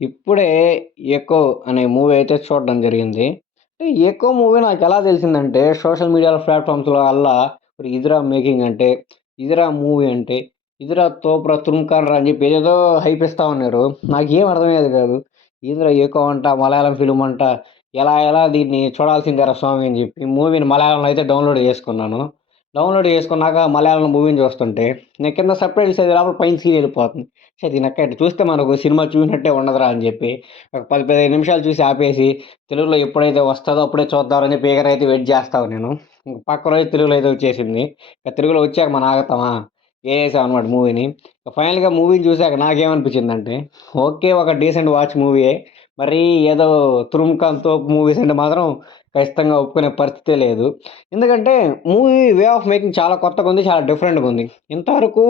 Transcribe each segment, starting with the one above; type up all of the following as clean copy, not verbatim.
ఇప్పుడే 'ఎకో' అనే మూవీ అయితే చూడడం జరిగింది. అంటే 'ఎకో' మూవీ నాకెలా తెలిసిందంటే సోషల్ మీడియాలో ప్లాట్‌ఫార్మ్స్‌లో అల్లా ఇదిరా మేకింగ్ అంటే, ఇదిరా మూవీ అంటే, ఇదిరా తోపురా తురుంకానరా అని చెప్పి ఏదేదో హైప్ ఇస్తా ఉన్నారు. నాకేం అర్థమయ్యేది కాదు. ఏందిరా 'ఎకో' అంట, మలయాళం ఫిల్మ్ అంట, ఎలా ఎలా దీన్ని చూడాల్సిందేరా స్వామి అని చెప్పి మూవీని మలయాళంలో అయితే డౌన్‌లోడ్ చేసుకున్నాను. డౌన్‌లోడ్ చేసుకున్నాక మలయాళం మూవీని చూస్తుంటే, నేను కింద సబ్‌టైటిల్స్ చదివే లోపల పైన సీన్ ఎళ్ళిపోతుంది. దీనెక్క ఇట్ట చూస్తే మనకు సినిమా చూసినట్టే ఉండదురా అని జెప్పి, ఒక 10, 15 నిమిషాలు చూసి ఆపేసి, తెలుగులో ఎప్పుడైతే వస్తదో అప్పుడే చూద్దామని చెప్పి ఎగరైతే వెయిట్ జేస్తా ఉన్నాను. ఇంక పక్క రోజు తెలుగులో అయితే వచ్చేసింది. ఇక తెలుగులో వచ్చాక మనం ఆగుతామా? ఏసేసామనమాట మూవీని. ఫైనల్‌గా మూవీని చూసాక నాకేమనిపించిందంటే, ఓకే. ఒక డీసెంట్ వాచ్ మూవీయే. మరీ ఏదో 'తురుంఖాన్ తోపు' మూవీస్ అంటే మాత్రం ఖచ్చితంగా ఒప్పుకునే పరిస్థితే లేదు. ఎందుకంటే మూవీ వే ఆఫ్ మేకింగ్ చాలా కొత్తగుంది. చాలా డిఫరెంట్‌గుంది. ఇంతవరకు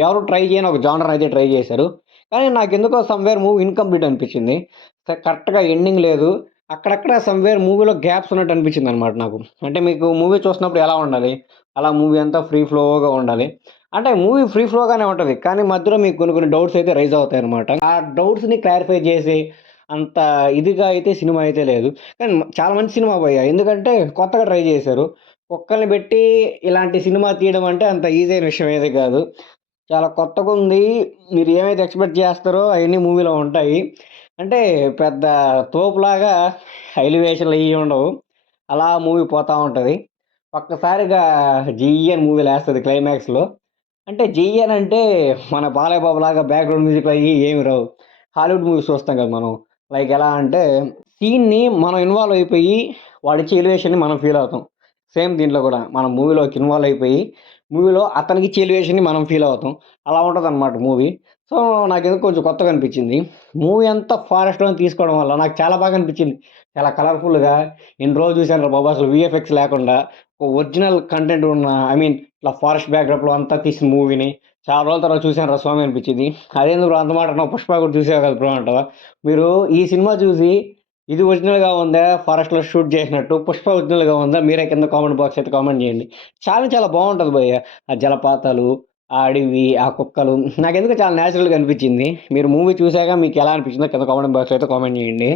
ఎవరు ట్రై చేయని ఒక జానర్ అయితే ట్రై చేశారు. కానీ నాకెందుకో సమ్‌వేర్ మూవీ ఇన్‌కంప్లీట్ అనిపించింది. కరెక్ట్‌గా ఎండింగ్ లేదు. అక్కడక్కడ సమ్‌వేర్ మూవీలో గ్యాప్స్ ఉన్నట్టు అనిపించిందనమాట నాకు. అంటే మీకు మూవీ చూస్తున్నప్పుడు ఎలా ఉండాలి? అలా మూవీ అంతా ఫ్రీ ఫ్లోగా ఉండాలి. అంటే మూవీ ఫ్రీ ఫ్లోగానే ఉంటది. కానీ మధ్యలో మీకు కొన్ని కొన్ని డౌట్స్ అయితే రైజ్ అవుతాయనమాట. ఆ డౌట్స్‌ని క్లారిఫై చేసి అంత ఇదిగా అయితే సినిమా అయితే లేదు. కానీ చాలా మంచి సినిమా భయ్యా. ఎందుకంటే కొత్తగా ట్రై చేశారు. కుక్కల్ని బెట్టి ఇలాంటి సినిమా తీయడం అంటే అంత ఈజీ అయిన విషయం ఏది కాదు. చాలా కొత్తగుంది. మీరు ఏమైతే ఎక్స్‌పెక్ట్ చేస్తారో అయన్నీ మూవీలో ఉంటాయి. అంటే పెద్ద తోపులాగా ఎలివేషన్‌లు ఇయ్యి ఉండవు. అలా మూవీ పోతా ఉంటది. ఒక్కసారిగా 'జీ' అని మూవీ లేస్తది క్లైమాక్స్‌లో. అంటే 'జీ' అని అంటే మన బాలయ్య బాబులాగా బ్యాక్‌గ్రౌండ్ మ్యూజిక్‌లు అయ్యి ఏమి రావు. హాలీవుడ్ మూవీస్ చూస్తాం కదా మనం. లైక్ ఎలా అంటే సీన్‌ని మనం ఇన్వాల్వ్ అయిపోయి వాడిచ్చే ఎలివేషన్‌ని మనం ఫీల్ అవుతాం. సేమ్ దీంట్లో గూడా మనం మూవీలోకి ఇన్వాల్వ్ అయిపోయి మూవీలో అతనికిచ్చే ఎలివేషన్‌ని మనం ఫీల్ అవుతాం. అలా ఉంటదనమాట మూవీ. సో, నాకెందుకో కొంచెం కొత్తగా అనిపించింది. మూవీ అంతా ఫారెస్ట్‌లోనే తీసుకోవడం వల్ల నాకు చాలా బాగా అనిపించింది. చాలా కలర్‌ఫుల్‌గా ఇన్ని రోజులు చూశానురా బాబు అసలు వీఎఫ్ఎక్స్ లేకుండా ఒక ఒరిజినల్ కంటెంట్ ఉన్న ఐ మీన్ ఇట్లా ఫారెస్ట్ బ్యాక్‌డ్రాప్‌లో అంతా తీసిన మూవీని చాలా రోజుల తర్వాత చూశానురా స్వామి అనిపించింది. అదేంది బ్రో అంత మాట అన్నావు 'పుష్ప' కూడా చూసావు కదా బ్రో అంటావా? మీరు ఈ సినిమా చూసి ఇది ఒరిజినల్‌గా ఉందా? ఫారెస్ట్‌లో షూట్ చేసినట్టు. 'పుష్ప' ఒరిజినల్‌గా ఉందా? మీరే కింద కామెంట్ బాక్స్ అయితే కామెంట్ చేయండి. చాలా చాలా బావుంటది భయ్య. ఆ జలపాతాలు, ఆ అడవి, ఆ కుక్కలు నాకెందుకో చాలా నేచురల్‌గా అనిపించింది. మీరు మూవీ చూసాక మీకెలా అనిపించిందో కింద కామెంట్ బాక్స్‌లో అయితే కామెంట్ చేయండి.